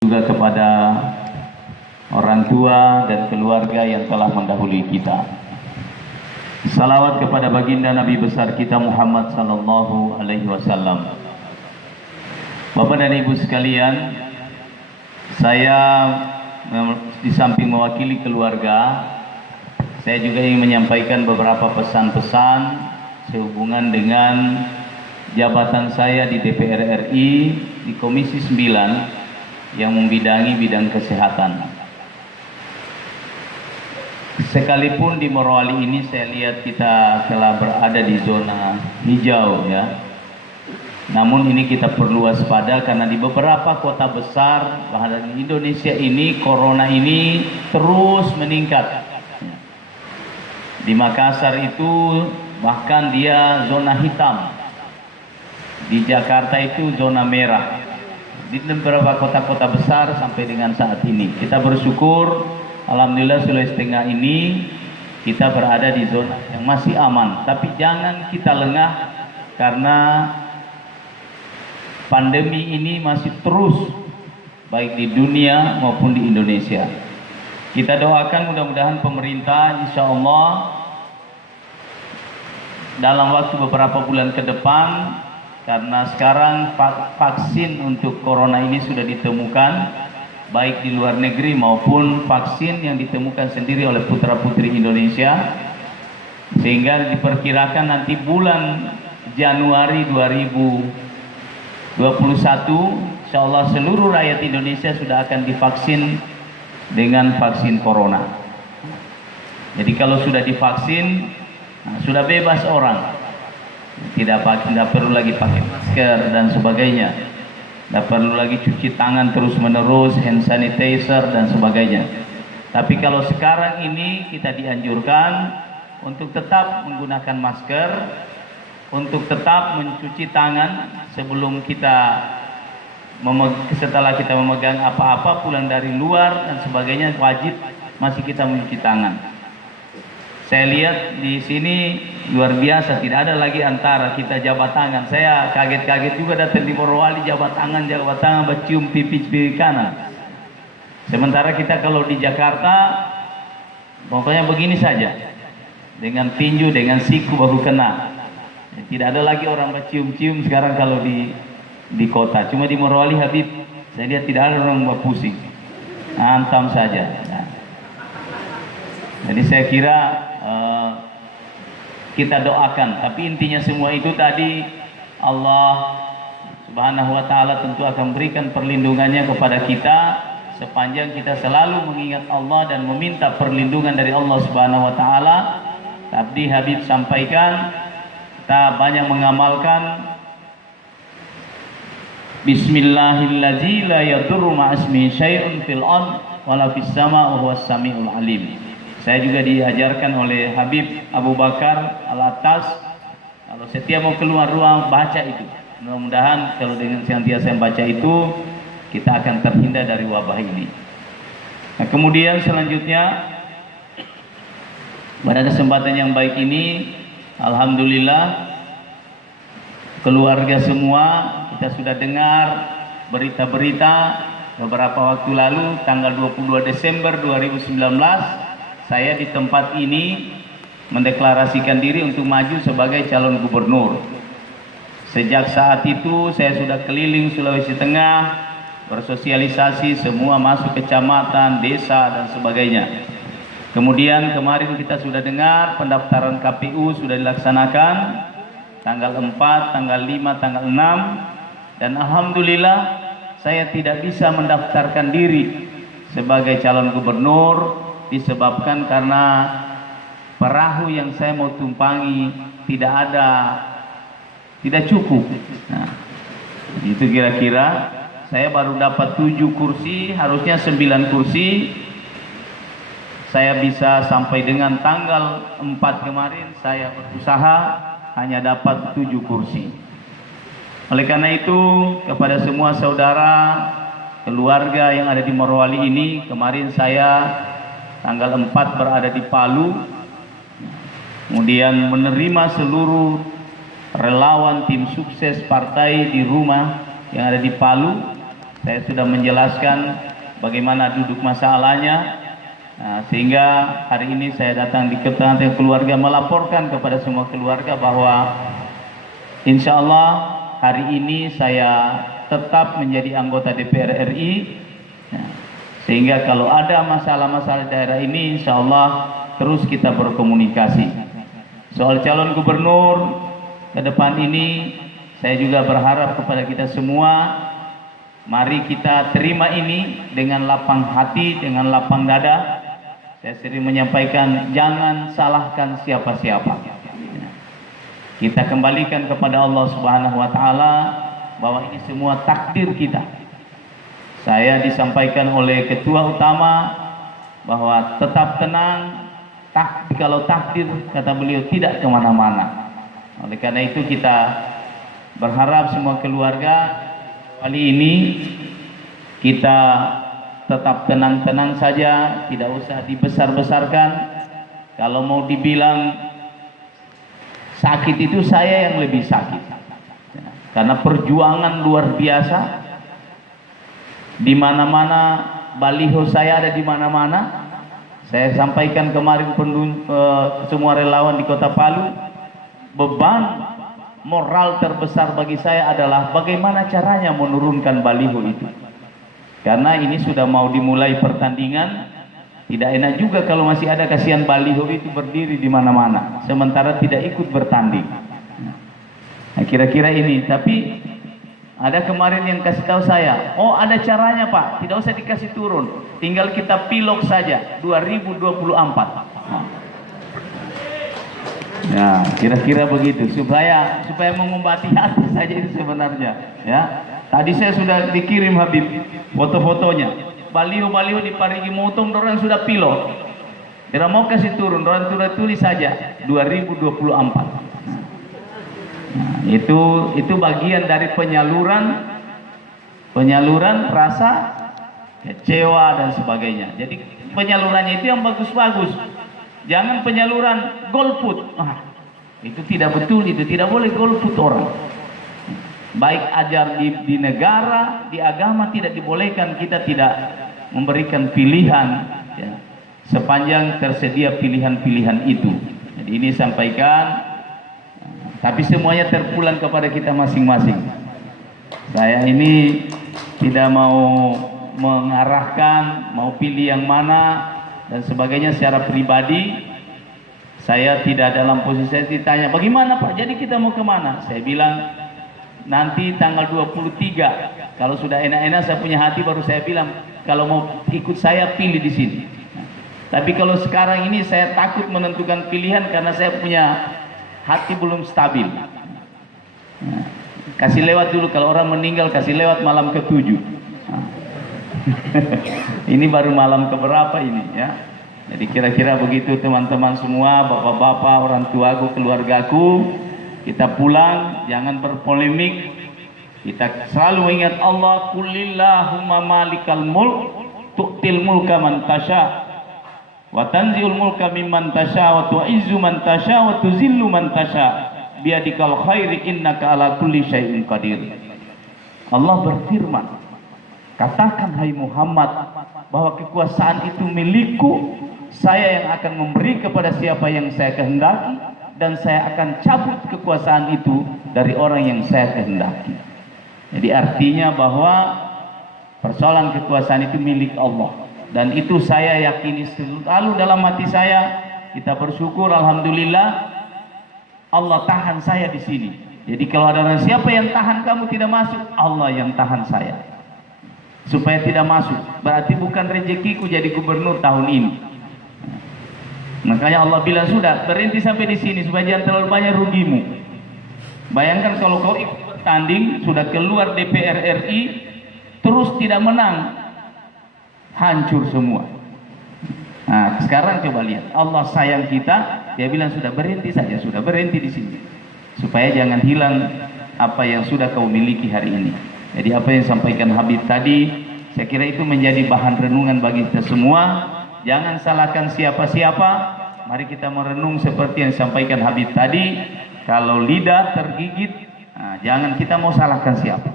juga kepada orang tua dan keluarga yang telah mendahului kita. Salawat kepada baginda Nabi besar kita Muhammad sallallahu alaihi wasallam. Bapak dan Ibu sekalian, saya di samping mewakili keluarga, saya juga ingin menyampaikan beberapa pesan-pesan sehubungan dengan jabatan saya di DPR RI di Komisi 9 yang membidangi bidang kesehatan. Sekalipun di Morowali ini saya lihat kita telah berada di zona hijau ya, namun ini kita perlu waspada karena di beberapa kota besar bahkan di Indonesia ini corona ini terus meningkat. Di Makassar itu bahkan dia zona hitam, di Jakarta itu zona merah, di beberapa kota-kota besar sampai dengan saat ini. Kita bersyukur, alhamdulillah Sulawesi Tengah ini kita berada di zona yang masih aman. Tapi jangan kita lengah karena pandemi ini masih terus baik di dunia maupun di Indonesia. Kita doakan mudah-mudahan pemerintah insya Allah dalam waktu beberapa bulan ke depan, karena sekarang vaksin untuk corona ini sudah ditemukan baik di luar negeri maupun vaksin yang ditemukan sendiri oleh putra-putri Indonesia, sehingga diperkirakan nanti bulan Januari 2021 insya Allah seluruh rakyat Indonesia sudah akan divaksin dengan vaksin corona. Jadi kalau sudah divaksin, sudah bebas orang, tidak perlu lagi pakai masker dan sebagainya, tidak perlu lagi cuci tangan terus menerus, hand sanitizer dan sebagainya. Tapi kalau sekarang ini kita dianjurkan untuk tetap menggunakan masker, untuk tetap mencuci tangan sebelum setelah kita memegang apa-apa pulang dari luar dan sebagainya, wajib masih kita mencuci tangan. Saya lihat di sini luar biasa, tidak ada lagi antara kita jabat tangan. Saya kaget-kaget juga datang di Morowali, jabat tangan, bercium pipi kanan. Sementara kita kalau di Jakarta, pokoknya begini saja, dengan tinju, dengan siku baru kena. Tidak ada lagi orang bercium-cium sekarang kalau di kota. Cuma di Morowali Habib, saya lihat tidak ada orang berpusing, hantam saja. Jadi saya kira kita doakan, tapi intinya semua itu tadi Allah Subhanahu wa Ta'ala tentu akan berikan perlindungannya kepada kita sepanjang kita selalu mengingat Allah dan meminta perlindungan dari Allah Subhanahu wa Ta'ala. Tadi Habib sampaikan, kita banyak mengamalkan Bismillahirrahmanirrahim, la yadurru ma'asmi syai'un fil ard wala fis sama' wa huwas samiul alim. Saya juga diajarkan oleh Habib Abu Bakar Al-Attas, kalau setiap mau keluar ruang baca itu. Mudah-mudahan kalau dengan senantiasa membaca itu kita akan terhindar dari wabah ini. Nah, kemudian selanjutnya pada kesempatan yang baik ini, alhamdulillah keluarga semua kita sudah dengar berita-berita beberapa waktu lalu tanggal 22 Desember 2019 saya di tempat ini mendeklarasikan diri untuk maju sebagai calon gubernur. Sejak saat itu saya sudah keliling Sulawesi Tengah, bersosialisasi semua masuk kecamatan, desa dan sebagainya. Kemudian kemarin kita sudah dengar pendaftaran KPU sudah dilaksanakan tanggal 4, tanggal 5, tanggal 6, dan alhamdulillah saya tidak bisa mendaftarkan diri sebagai calon gubernur disebabkan karena perahu yang saya mau tumpangi tidak cukup. Nah, itu kira-kira saya baru dapat 7 kursi, harusnya 9 kursi. Saya bisa sampai dengan tanggal 4 kemarin saya berusaha hanya dapat 7 kursi. Oleh karena itu kepada semua saudara keluarga yang ada di Morowali ini, kemarin saya tanggal 4 berada di Palu, kemudian menerima seluruh relawan tim sukses partai di rumah yang ada di Palu. Saya sudah menjelaskan bagaimana duduk masalahnya. Sehingga hari ini saya datang di tengah-tengah keluarga melaporkan kepada semua keluarga bahwa insya Allah hari ini saya tetap menjadi anggota DPR RI. Sehingga kalau ada masalah-masalah daerah ini insya Allah terus kita berkomunikasi. Soal calon gubernur ke depan ini saya juga berharap kepada kita semua, mari kita terima ini dengan lapang hati, dengan lapang dada. Saya sering menyampaikan, jangan salahkan siapa-siapa. Kita kembalikan kepada Allah Subhanahu wa Ta'ala bahwa ini semua takdir kita. Saya disampaikan oleh ketua utama bahwa tetap tenang, kalau takdir, kata beliau, tidak kemana-mana. Oleh karena itu kita berharap semua keluarga kali ini kita tetap tenang-tenang saja, tidak usah dibesar-besarkan. Kalau mau dibilang sakit itu saya yang lebih sakit, karena perjuangan luar biasa. Di mana-mana baliho saya ada di mana-mana. Saya sampaikan kemarin semua relawan di Kota Palu, beban moral terbesar bagi saya adalah bagaimana caranya menurunkan baliho itu. Karena ini sudah mau dimulai pertandingan, tidak enak juga kalau masih ada kasihan baliho itu berdiri di mana-mana, sementara tidak ikut bertanding. Nah, kira-kira ini. Tapi ada kemarin yang kasih tahu saya, oh ada caranya Pak, tidak usah dikasih turun, tinggal kita pilok saja 2024. Nah, kira-kira begitu, supaya mengobati hati saja itu sebenarnya, ya. Tadi saya sudah dikirim Habib foto-fotonya, baliho-baliho di Parigi Motong, orang sudah pilot, tidak mau kasih turun, orang sudah tulis saja 2024. Nah, itu bagian dari penyaluran rasa kecewa dan sebagainya. Jadi penyalurannya itu yang bagus-bagus, jangan penyaluran golput. Itu tidak betul, itu tidak boleh golput orang. Baik ajar di negara, di agama tidak dibolehkan kita tidak memberikan pilihan, ya, sepanjang tersedia pilihan-pilihan itu. Jadi ini sampaikan, tapi semuanya terpulang kepada kita masing-masing. Saya ini tidak mau mengarahkan, mau pilih yang mana dan sebagainya. Secara pribadi saya tidak dalam posisi, saya ditanya bagaimana Pak, jadi kita mau kemana? Saya bilang nanti tanggal 23, kalau sudah enak-enak saya punya hati, baru saya bilang kalau mau ikut saya pilih di sini. Tapi kalau sekarang ini saya takut menentukan pilihan karena saya punya hati belum stabil. Kasih lewat dulu, kalau orang meninggal kasih lewat malam ke-7. Ini baru malam keberapa ini, ya. Jadi kira-kira begitu teman-teman semua, bapak-bapak, orang tuaku, keluargaku. Kita pulang, jangan berpolemik. Kita selalu mengingat Allah, Qulillahumma malikal mulk tu'til mulka man tasha wa tanzi'ul mulka mimman tasha wa tu'izzu man tasha wa tuzillu man tasha biadikal khairi innaka ala kulli syai'in qadir. Allah berfirman, katakan hai Muhammad bahwa kekuasaan itu milikku, saya yang akan memberi kepada siapa yang saya kehendaki, dan saya akan cabut kekuasaan itu dari orang yang saya kehendaki. Jadi artinya bahwa persoalan kekuasaan itu milik Allah, dan itu saya yakini selalu dalam hati saya. Kita bersyukur, alhamdulillah Allah tahan saya di sini. Jadi kalau ada orang, siapa yang tahan kamu tidak masuk? Allah yang tahan saya supaya tidak masuk. Berarti bukan rezekiku jadi gubernur tahun ini. Makanya Allah bilang sudah berhenti sampai di sini supaya jangan terlalu banyak rugimu. Bayangkan kalau kau ikut bertanding, sudah keluar DPR RI, terus tidak menang, hancur semua. Nah, sekarang coba lihat, Allah sayang kita, dia bilang sudah berhenti saja, sudah berhenti di sini, supaya jangan hilang apa yang sudah kau miliki hari ini. Jadi apa yang disampaikan Habib tadi, saya kira itu menjadi bahan renungan bagi kita semua. Jangan salahkan siapa-siapa. Mari kita merenung seperti yang disampaikan Habib tadi. Kalau lidah tergigit, nah, jangan kita mau salahkan siapa.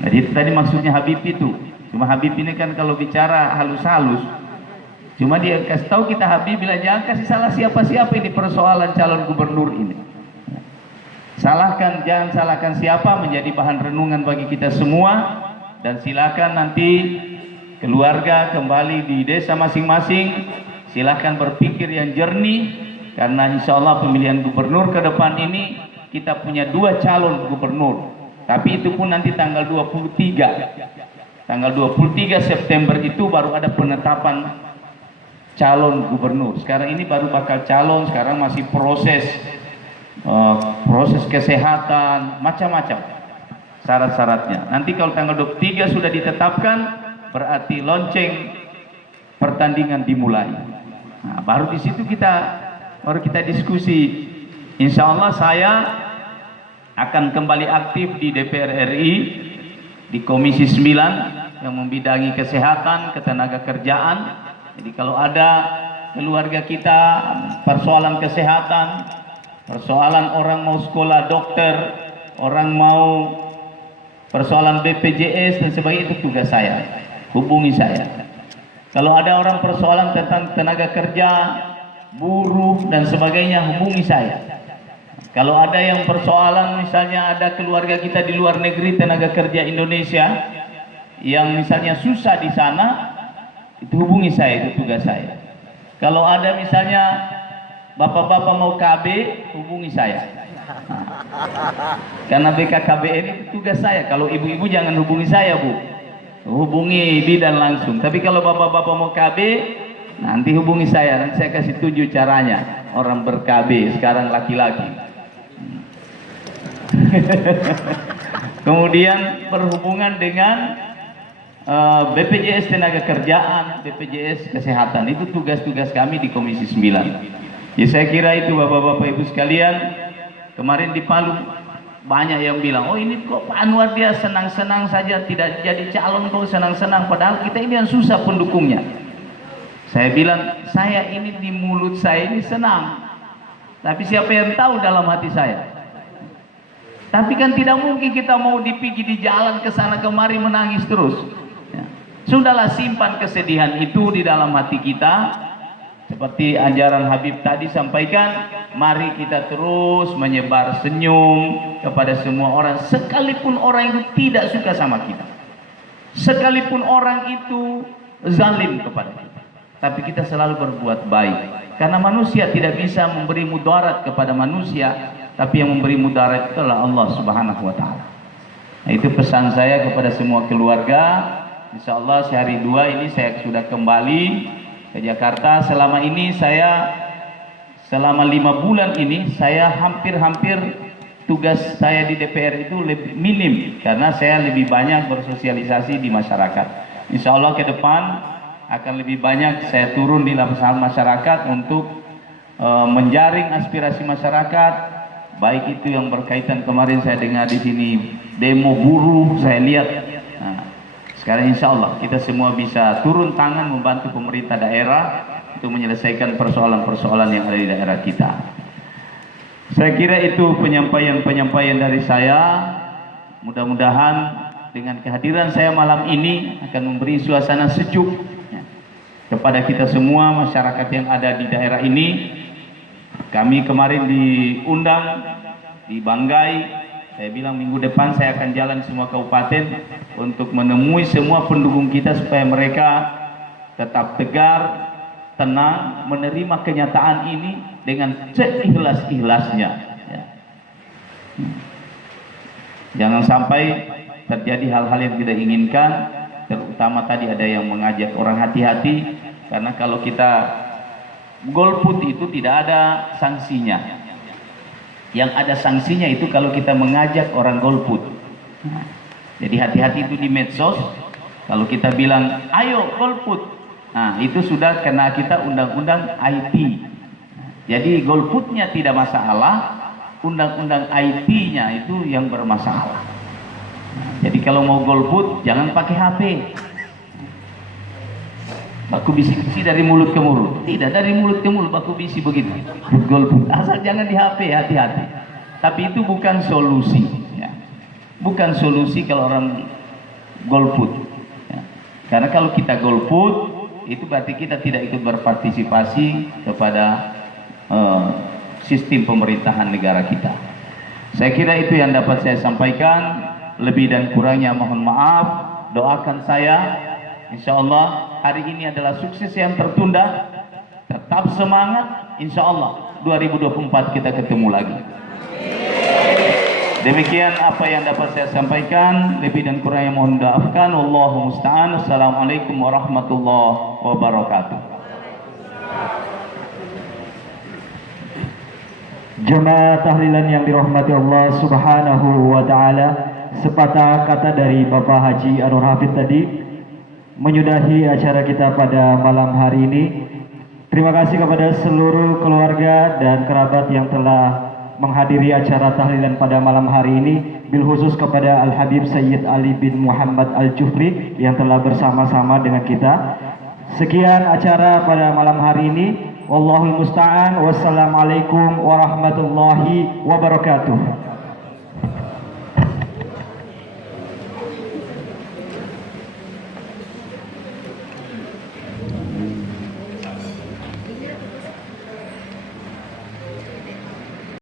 Jadi tadi maksudnya Habib itu. Cuma Habib ini kan kalau bicara halus-halus, cuma dia kasih tahu kita Habib bilang jangan kasih salah siapa-siapa ini persoalan calon gubernur ini. Jangan salahkan siapa, menjadi bahan renungan bagi kita semua. Dan silakan nanti keluarga kembali di desa masing-masing, silakan berpikir yang jernih, karena insya Allah pemilihan gubernur ke depan ini kita punya 2 calon gubernur. Tapi itu pun nanti tanggal 23 September itu baru ada penetapan calon gubernur. Sekarang ini baru bakal calon, sekarang masih proses kesehatan, macam-macam syarat-syaratnya. Nanti kalau tanggal 23 sudah ditetapkan, berarti lonceng pertandingan dimulai. Nah, baru di situ baru kita diskusi. Insya Allah saya akan kembali aktif di DPR RI, di Komisi 9 yang membidangi kesehatan, ketenaga kerjaan. Jadi kalau ada keluarga kita persoalan kesehatan, persoalan orang mau sekolah dokter, orang mau persoalan BPJS dan sebagainya, itu tugas saya. Hubungi saya. Kalau ada orang persoalan tentang tenaga kerja, buruh dan sebagainya, hubungi saya. Kalau ada yang persoalan, misalnya ada keluarga kita di luar negeri, tenaga kerja Indonesia yang misalnya susah di sana, itu hubungi saya, itu tugas saya. Kalau ada misalnya bapak-bapak mau KB, hubungi saya. Karena BKKBN itu tugas saya. Kalau ibu-ibu jangan hubungi saya, Bu. Hubungi bidan langsung. Tapi kalau bapak-bapak mau KB, nanti hubungi saya. Nanti saya kasih 7 caranya orang ber-KB sekarang laki-laki. Kemudian berhubungan dengan BPJS tenaga kerjaan, BPJS kesehatan, itu tugas-tugas kami di Komisi 9. Ya saya kira itu bapak-bapak ibu sekalian. Kemarin di Palu banyak yang bilang, oh ini kok Pak Anwar dia senang-senang saja, tidak jadi calon kok senang-senang, padahal kita ini yang susah pendukungnya. Saya bilang, saya ini di mulut saya ini senang, tapi siapa yang tahu dalam hati saya? Tapi kan tidak mungkin kita mau dipikir di jalan ke sana kemari menangis terus. Ya. Sudahlah, simpan kesedihan itu di dalam hati kita. Seperti ajaran Habib tadi sampaikan, mari kita terus menyebar senyum kepada semua orang. Sekalipun orang itu tidak suka sama kita. Sekalipun orang itu zalim kepada kita. Tapi kita selalu berbuat baik. Karena manusia tidak bisa memberi mudarat kepada manusia, tapi yang memberi mudarat itu adalah Allah Subhanahu wa Ta'ala. Nah, itu pesan saya kepada semua keluarga. Insya Allah sehari 2 ini saya sudah kembali ke Jakarta. Selama ini selama 5 bulan ini saya hampir tugas saya di DPR itu lebih minim, karena saya lebih banyak bersosialisasi di masyarakat. Insya Allah ke depan akan lebih banyak saya turun di lapangan masyarakat untuk menjaring aspirasi masyarakat. Baik itu yang berkaitan kemarin saya dengar di sini demo buruh, saya lihat. Nah, sekarang insya Allah kita semua bisa turun tangan membantu pemerintah daerah untuk menyelesaikan persoalan-persoalan yang ada di daerah kita. Saya kira itu penyampaian dari saya. Mudah-mudahan dengan kehadiran saya malam ini akan memberi suasana sejuk kepada kita semua masyarakat yang ada di daerah ini. Kami kemarin diundang di Banggai. Saya bilang minggu depan saya akan jalan semua kabupaten untuk menemui semua pendukung kita supaya mereka tetap tegar, tenang, menerima kenyataan ini dengan seikhlas-ikhlasnya. Ya. Jangan sampai terjadi hal-hal yang tidak inginkan. Terutama tadi ada yang mengajak orang hati-hati, karena kalau kita golput itu tidak ada sanksinya. Yang ada sanksinya itu kalau kita mengajak orang golput. Jadi hati-hati itu di medsos. Kalau kita bilang ayo golput, nah itu sudah kena kita undang-undang IT. Jadi golputnya tidak masalah, undang-undang IT-nya itu yang bermasalah. Jadi kalau mau golput jangan pakai HP. Baku bisi-bisi dari mulut ke mulut. Tidak, dari mulut ke mulut baku bisi begitu. Golput. Asal jangan di HP, hati-hati. Tapi itu bukan solusi. Ya. Bukan solusi kalau orang golput. Ya. Karena kalau kita golput, itu berarti kita tidak ikut berpartisipasi kepada sistem pemerintahan negara kita. Saya kira itu yang dapat saya sampaikan. Lebih dan kurangnya mohon maaf. Doakan saya, insya Allah hari ini adalah sukses yang tertunda. Tetap semangat, insya Allah 2024 kita ketemu lagi. Demikian apa yang dapat saya sampaikan. Lebih dan kurangnya mohon maafkan. Wallahu musta'an. Assalamualaikum warahmatullahi wabarakatuh. Jemaah tahlilan yang dirahmati Allah Subhanahu wa taala, sepatah kata dari Bapak Haji Anwar Hafid tadi menyudahi acara kita pada malam hari ini. Terima kasih kepada seluruh keluarga dan kerabat yang telah menghadiri acara tahlilan pada malam hari ini, bil khusus kepada Al Habib Sayyid Ali bin Muhammad Al Jufri yang telah bersama-sama dengan kita. Sekian acara pada malam hari ini. Wallahul musta'an. Wassalamualaikum warahmatullahi wabarakatuh.